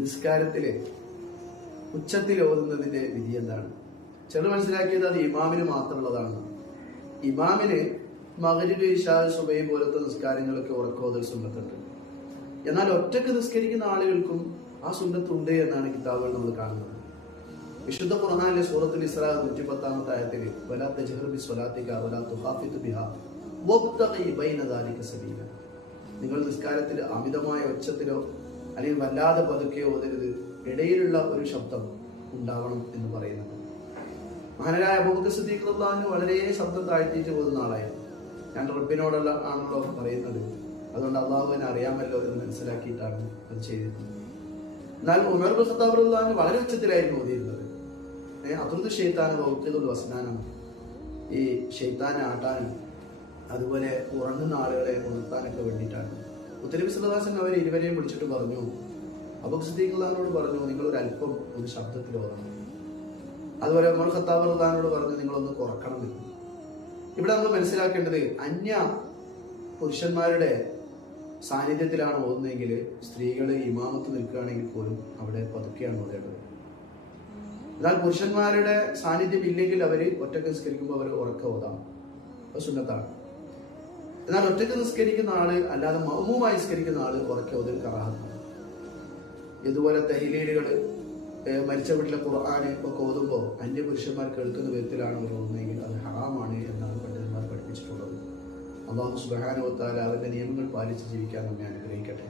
നിസ്കാരത്തില് ഉച്ചത്തിൽ ഓതുന്നതിന്റെ വിധി എന്താണ്? ചിലർ മനസ്സിലാക്കിയത് അത് ഇമാമിന് മാത്രമുള്ളതാണ്. ഇമാമിന് മഗ്‌രിബ്, ഇശാ, സുബഹി പോലത്തെ നിസ്കാരങ്ങളൊക്കെ ഉറക്കോതൽ സുന്നത്തുണ്ട്. എന്നാൽ ഒറ്റക്ക് നിസ്കരിക്കുന്ന ആളുകൾക്കും ആ സുന്നത്തുണ്ട് എന്നാണ് കിതാബുകൾ നമ്മൾ കാണുന്നത്. വിശുദ്ധ ഖുർആനിലെ സൂറത്തുൽ ഇസ്രാ 110-ാമത്തെ ആയത്തിൽ വലാ തജ്ഹർ ബിസ്വലാത്തിക വലാ തുഖാഫിത് ബിഹാ വബ്തഗി ബൈന ദാലിക സബീല, നിങ്ങൾ നിസ്കാരത്തിൽ അമിതമായ ഒച്ചത്തിലോ അല്ലെങ്കിൽ വല്ലാതെ പതുക്കെയോ ഓതരുത്, ഇടയിലുള്ള ഒരു ശബ്ദം ഉണ്ടാവണം എന്ന് പറയുന്നത്. മഹാനായ അബൂബക്കർ സിദ്ദീഖ് റളിയല്ലാഹു അൻഹു വളരെ ശബ്ദം താഴ്ത്തിയിട്ട് പോകുന്ന ആളായിരുന്നു. ഞാൻ റബ്ബിനോടുള്ള ആണല്ലോ പറയുന്നത്, അതുകൊണ്ട് അള്ളാഹുവിനെ അറിയാമല്ലോ എന്ന് മനസ്സിലാക്കിയിട്ടാണ് അത് ചെയ്തിരുന്നത്. എന്നാൽ ഉമർ ഇബ്നു ഖത്താബ് റളിയല്ലാഹു അൻഹു വളരെ ഉച്ചത്തിലായിരുന്നു ഓതിയിരുന്നത്. അതുകൊണ്ട് ഷെയ്ത്താൻ വൗഖിദുൽ വസ്നാനം, ഈ ഷെയ്ത്താനെ ആട്ടാനും അതുപോലെ ഉറങ്ങുന്ന ആളുകളെ ഉണർത്താനൊക്കെ വേണ്ടിയിട്ടാണ്. മുത്തനബി സല്ലല്ലാഹു അലൈഹി വസല്ലം അവരെ ഇരുവരെയും വിളിച്ചിട്ട് പറഞ്ഞു, അബൂബക്കർ സിദ്ദീഖ് റളിയല്ലാഹു പറഞ്ഞു, നിങ്ങൾ ഒരു അല്പം ഒരു ശബ്ദത്തിൽ ഓതണം. അതുപോലെ ഉമർ ഖത്താബ് റളിയല്ലാഹു അൻഹു പറഞ്ഞു, നിങ്ങളൊന്ന് കുറക്കണം. ഇവിടെ നമ്മൾ മനസ്സിലാക്കേണ്ടത്, അന്യ പുരുഷന്മാരുടെ സാന്നിധ്യത്തിലാണ് ഓതുന്നതെങ്കിൽ സ്ത്രീകൾ ഇമാമത്ത് നിൽക്കുകയാണെങ്കിൽ പോലും അവിടെ പതുക്കെയാണ് ഓതേണ്ടത്. എന്നാൽ പുരുഷന്മാരുടെ സാന്നിധ്യം ഇല്ലെങ്കിൽ അവർ ഒറ്റക്ക് നിസ്കരിക്കുമ്പോൾ അവർ ഉറക്ക ഓതാം, അത് സുന്നത്താണ്. എന്നാൽ ഒറ്റക്ക് നിസ്കരിക്കുന്ന ആള് അല്ലാതെ മഅ്മൂമായി നിസ്കരിക്കുന്ന ആള് ഉറക്ക ഓതൽ കറാഹത്താണ്. ഇതുപോലെ തഹ്ലീലുകള്, മരിച്ച വീട്ടിലെ ഖുർആൻ ഒക്കെ ഓതുമ്പോൾ അന്യ പുരുഷന്മാർ കേൾക്കുന്ന വിധത്തിലാണ് അവർ ഓതുന്നതെങ്കിൽ അത് ഹറാമാണ് എന്നാണ് പണ്ഡിതന്മാർ പഠിപ്പിച്ചിട്ടുള്ളത്. അല്ലാഹു സുബ്ഹാനഹു വ തആല അവരുടെ നിയമങ്ങൾ പാലിച്ച് ജീവിക്കാൻ നമ്മെ അനുഗ്രഹിക്കട്ടെ.